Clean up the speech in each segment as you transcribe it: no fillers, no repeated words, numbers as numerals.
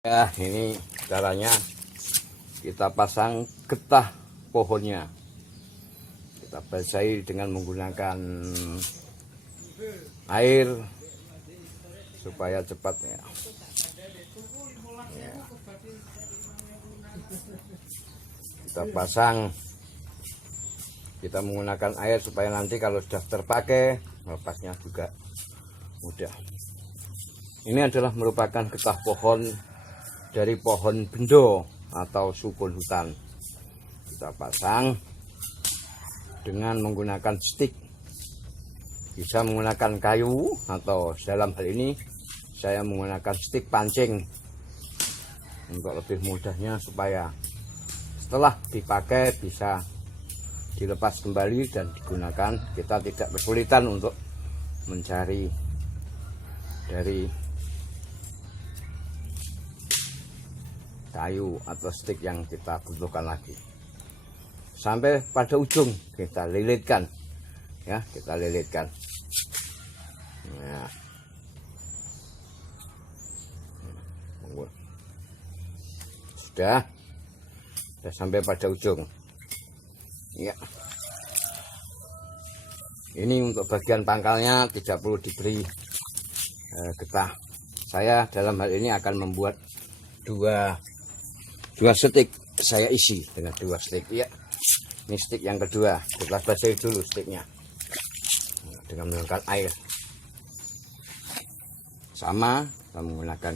Ya, ini caranya kita pasang getah pohonnya. Kita basahi dengan menggunakan air supaya cepat ya. Kita pasang, kita menggunakan air supaya nanti kalau sudah terpakai melepasnya juga mudah. Ini adalah merupakan getah pohon dari pohon bendo atau sukun hutan. Kita pasang dengan menggunakan stik, bisa menggunakan kayu atau dalam hal ini saya menggunakan stik pancing untuk lebih mudahnya, supaya setelah dipakai bisa dilepas kembali dan digunakan. Kita tidak kesulitan untuk mencari dari kayu atau stik yang kita butuhkan lagi. Sampai pada ujung kita lilitkan ya, kita lilitkan ya. Sudah sampai pada ujung ya. Ini untuk bagian pangkalnya tidak perlu diberi getah. Saya dalam hal ini akan membuat dua stik, saya isi dengan 2 stik ya. Ini stik yang kedua, kita basahi dulu stiknya dengan menggunakan air. Sama, kita menggunakan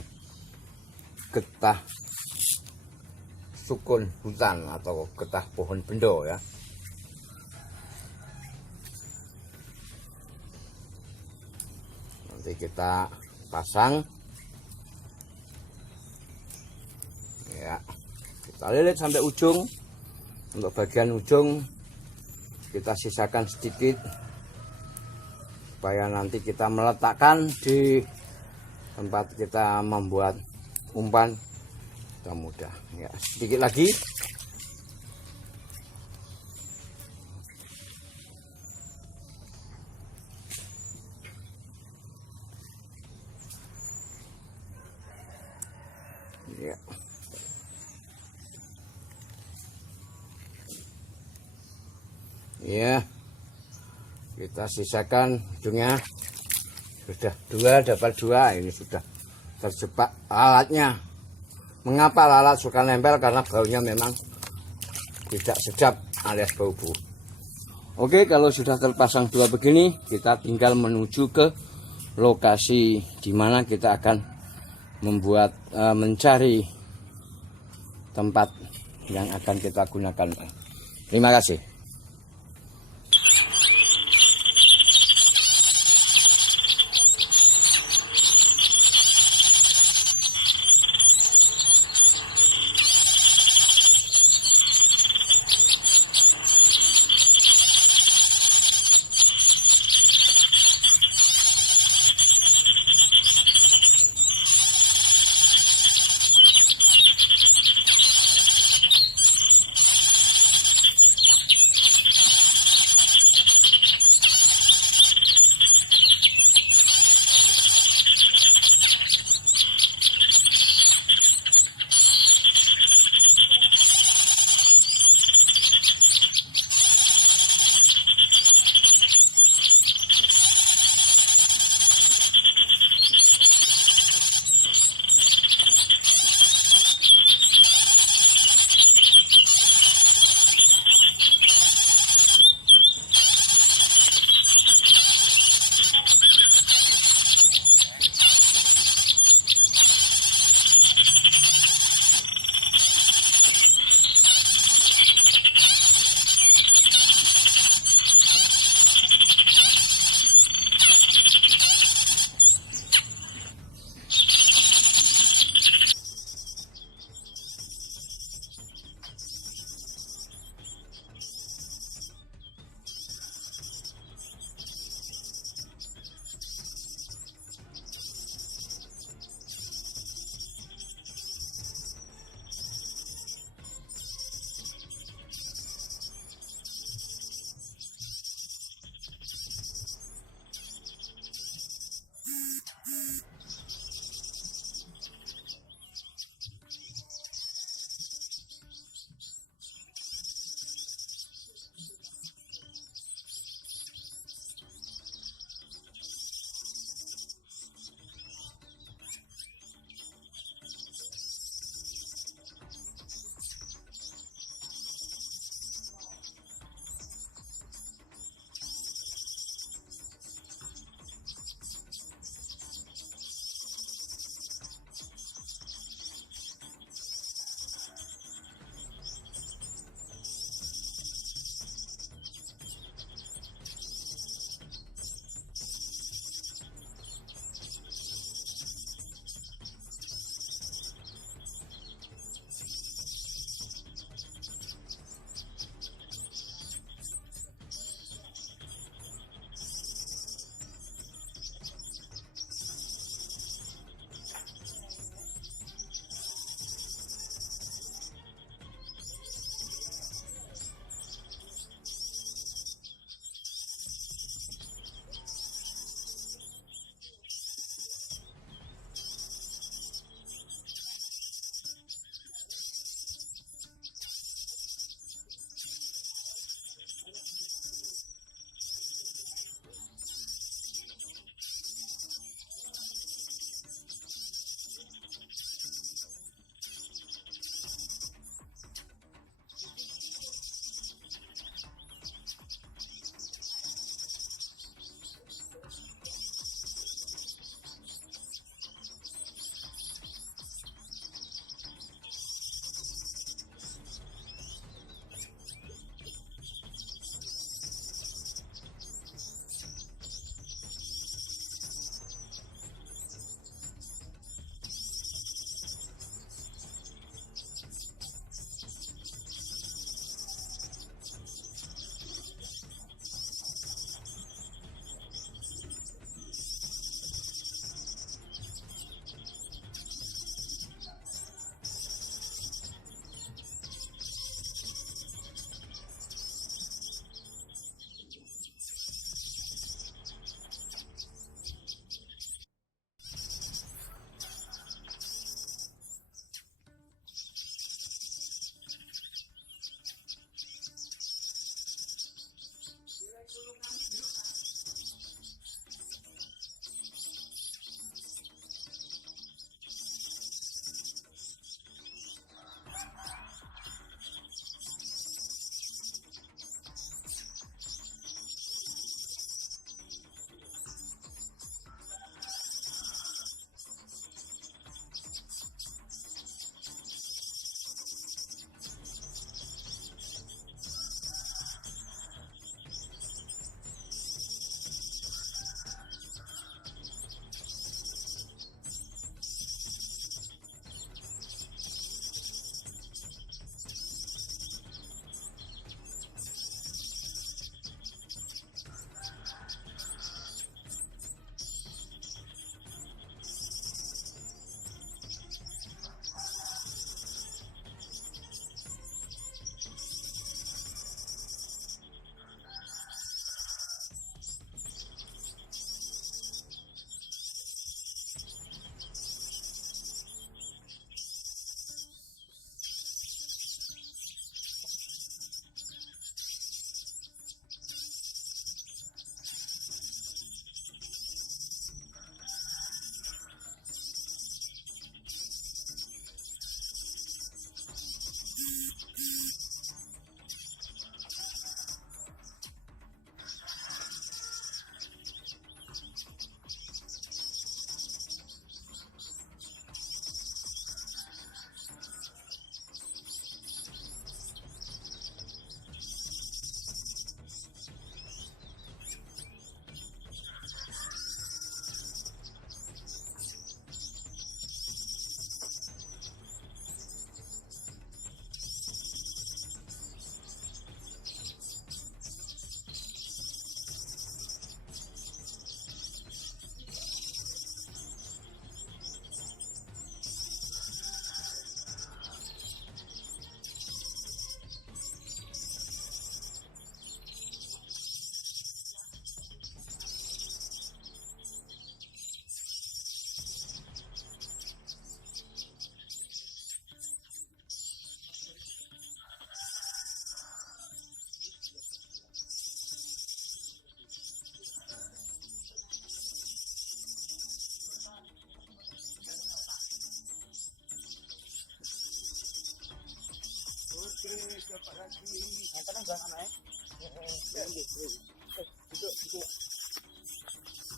getah sukun hutan atau getah pohon bendo ya. Nanti kita pasang ya. Kita lilit sampai ujung. Untuk bagian ujung kita sisakan sedikit supaya nanti kita meletakkan di tempat kita membuat umpan kita mudah ya. Sedikit lagi. Ya. Ya, kita sisakan ujungnya. Sudah 2, dapat 2. Ini sudah terjebak lalatnya. Mengapa lalat suka nempel? Karena baunya memang tidak sedap alias bau bu. Oke, kalau sudah terpasang 2 begini, kita tinggal menuju ke lokasi di mana kita akan membuat mencari tempat yang akan kita gunakan. Terima kasih.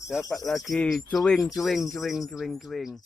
Dapat lagi cuwing.